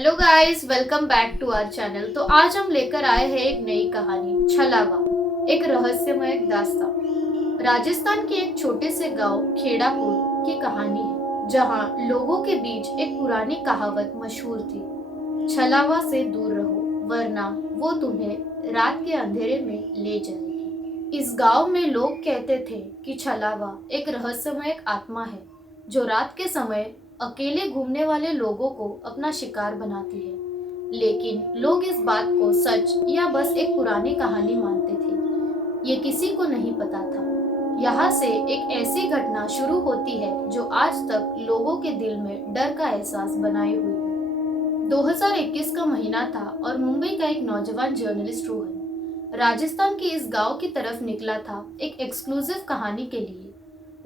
Hello guys, welcome back to our channel. तो आज हम लेकर आए हैं एक नई कहानी, छलावा, एक रहस्यमय दास्तान। राजस्थान के एक छोटे से गांव खेड़ापुर की कहानी है, जहां लोगों के बीच एक पुरानी कहावत मशहूर थी, छलावा से दूर रहो वरना वो तुम्हें रात के अंधेरे में ले जाएगी। इस गांव में लोग कहते थे कि छलावा एक रहस्यमय आत्मा है जो रात के समय अकेले घूमने वाले लोगों को अपना शिकार बनाती है। लेकिन लोग इस बात को सच या बस एक पुरानी कहानी मानते थे, ये किसी को नहीं पता था। यहाँ से एक ऐसी घटना शुरू होती है जो आज तक लोगों के दिल में डर का एहसास बनाए हुए है। 2021 का महीना था और मुंबई का एक नौजवान जर्नलिस्ट रोहन राजस्थान के इस गांव की तरफ निकला था एक एक्सक्लूसिव कहानी के लिए।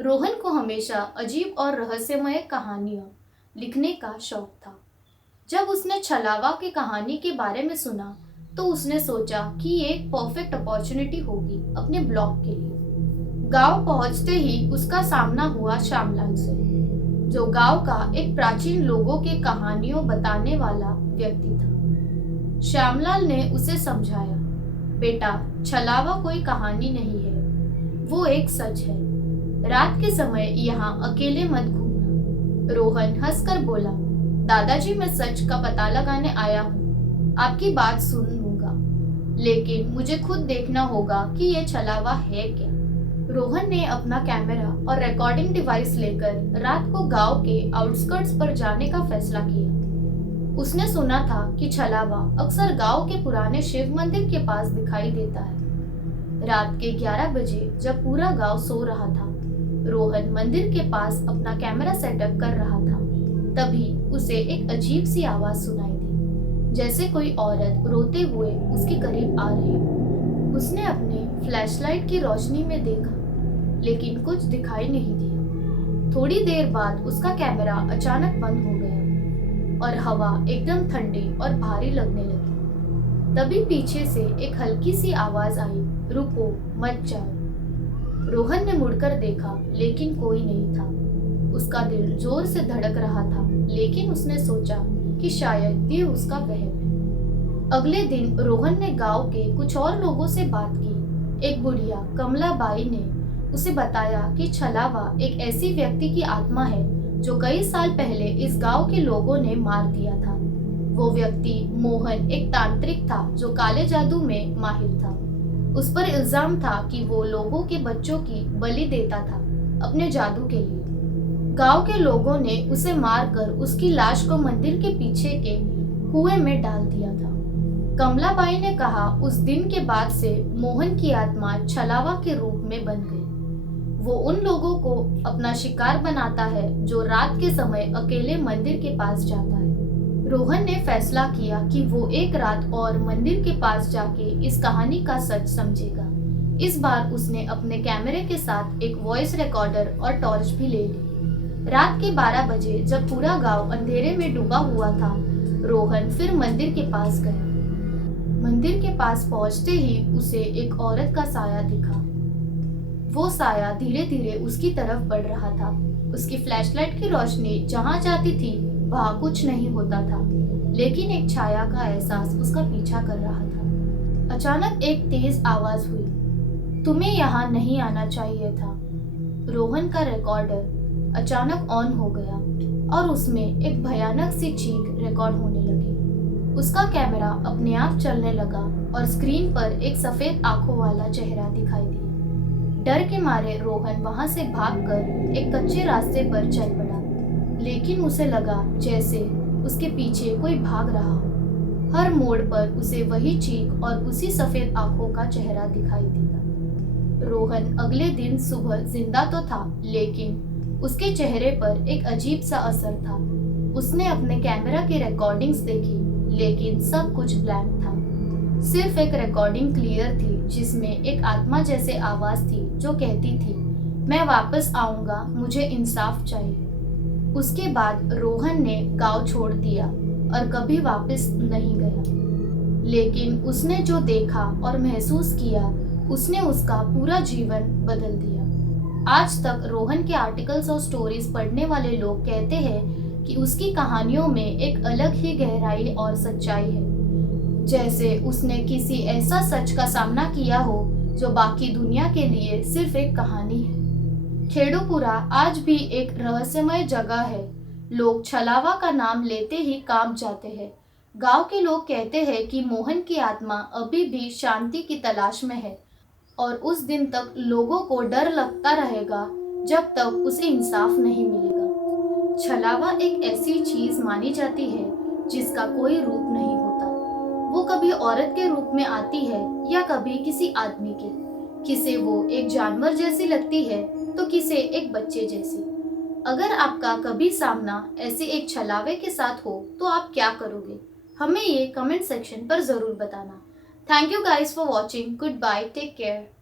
रोहन को हमेशा अजीब और रहस्यमय कहानियां लिखने का शौक था। जब उसने छलावा की कहानी के बारे में सुना तो उसने सोचा कि ये एक परफेक्ट अपॉर्चुनिटी होगी अपने ब्लॉग के लिए। गांव पहुंचते ही उसका सामना हुआ श्यामलाल से, जो गांव का एक प्राचीन लोगों के कहानियों बताने वाला व्यक्ति था। श्यामलाल ने उसे समझाया, बेटा, छलावा कोई कहानी नहीं है, वो एक सच है। रात के समय यहाँ अकेले मत घूमना। रोहन हंसकर बोला, दादाजी, मैं सच का पता लगाने आया हूँ, आपकी बात सुन लूंगा, लेकिन मुझे खुद देखना होगा कि ये छलावा है क्या। रोहन ने अपना कैमरा और रिकॉर्डिंग डिवाइस लेकर रात को गांव के आउटस्कर्ट्स पर जाने का फैसला किया। उसने सुना था कि छलावा अक्सर गांव के पुराने शिव मंदिर के पास दिखाई देता है। रात के 11 बजे जब पूरा गांव सो रहा था, रोहन मंदिर के पास अपना कैमरा सेटअप कर रहा था। तभी उसे एक अजीब सी आवाज सुनाई दी, जैसे कोई औरत रोते हुए उसके करीब आ रही हो। उसने अपने फ्लैशलाइट की रोशनी में देखा, लेकिन कुछ दिखाई नहीं दिया। थोड़ी देर बाद उसका कैमरा अचानक बंद हो गया और हवा एकदम ठंडी और भारी लगने लगी। तभी पीछे से एक हल्की सी आवाज आई, रुको, मत जाओ। रोहन ने मुड़कर देखा, लेकिन कोई नहीं था। उसका दिल जोर से धड़क रहा था, लेकिन उसने सोचा कि शायद ये उसका वहम है। अगले दिन रोहन ने गांव के कुछ और लोगों से बात की। एक बुढ़िया कमला बाई ने उसे बताया कि छलावा एक ऐसी व्यक्ति की आत्मा है जो कई साल पहले इस गांव के लोगों ने मार दिया था। वो व्यक्ति मोहन एक तांत्रिक था जो काले जादू में माहिर था। उस पर इल्जाम था कि वो लोगों के बच्चों की बलि देता था अपने जादू के लिए। गांव के लोगों ने उसे मारकर उसकी लाश को मंदिर के पीछे के कुएं में डाल दिया था। कमलाबाई ने कहा, उस दिन के बाद से मोहन की आत्मा छलावा के रूप में बन गई। वो उन लोगों को अपना शिकार बनाता है जो रात के समय अकेले मंदिर के पास जाता है। रोहन ने फैसला किया कि वो एक रात और मंदिर के पास जाके इस कहानी का सच समझेगा। इस बार उसने अपने कैमरे के साथ एक वॉइस रिकॉर्डर और टॉर्च भी ले ली। रात के 12 बजे जब पूरा गांव अंधेरे में डूबा हुआ था, रोहन फिर मंदिर के पास गया। मंदिर के पास पहुंचते ही उसे एक औरत का साया दिखा। वो साया धीरे धीरे उसकी तरफ बढ़ रहा था। उसकी फ्लैशलाइट की रोशनी जहां जाती थी वहां कुछ नहीं होता था, लेकिन एक छाया का एहसास उसका पीछा कर रहा था। अचानक एक तेज आवाज हुई, तुम्हें यहाँ नहीं आना चाहिए था। रोहन का रिकॉर्डर अचानक ऑन हो गया और उसमें एक भयानक सी चीख रिकॉर्ड होने लगी। उसका कैमरा अपने आप चलने लगा और स्क्रीन पर एक सफेद आंखों वाला चेहरा दिखाई दिया। डर के मारे रोहन वहां से भागकर एक कच्चे रास्ते पर चल पड़ा, लेकिन उसे लगा जैसे उसके पीछे कोई भाग रहा हो। हर मोड़ पर उसे वही चीख और उसी सफेद आंखों का चेहरा दिखाई दिया। रोहन अगले दिन सुबह जिंदा तो था, लेकिन उसके चेहरे पर एक अजीब सा असर था। उसने अपने कैमरा की रिकॉर्डिंग्स देखी, लेकिन सब कुछ ब्लैंक था। सिर्फ एक रिकॉर्डिंग क्लियर थी जिसमें एक आत्मा जैसे आवाज थी जो कहती थी, मैं वापस आऊंगा, मुझे इंसाफ चाहिए। उसके बाद रोहन ने गांव छोड़ दिया और कभी वापस नहीं गया। लेकिन उसने जो देखा और महसूस किया, उसने उसका पूरा जीवन बदल दिया। आज तक रोहन के आर्टिकल्स और स्टोरीज पढ़ने वाले लोग कहते हैं कि उसकी कहानियों में एक अलग ही गहराई और सच्चाई है, जैसे उसने किसी ऐसा सच का सामना किया हो जो बाकी दुनिया के लिए सिर्फ एक कहानी है। खेड़ूपुरा आज भी एक रहस्यमय जगह है। लोग छलावा का नाम लेते ही कांप जाते हैं। गांव के लोग कहते हैं कि मोहन की आत्मा अभी भी शांति की तलाश में है और उस दिन तक लोगों को डर लगता रहेगा जब तक उसे इंसाफ नहीं मिलेगा। छलावा एक ऐसी चीज मानी जाती है जिसका कोई रूप नहीं होता। वो कभी औरत के रूप में आती है या कभी किसी आदमी के। किसे वो एक जानवर जैसी लगती है तो किसे एक बच्चे जैसी। अगर आपका कभी सामना ऐसे एक छलावे के साथ हो तो आप क्या करोगे? हमें ये कमेंट सेक्शन पर जरूर बताना। Thank you guys for watching. Goodbye, take care.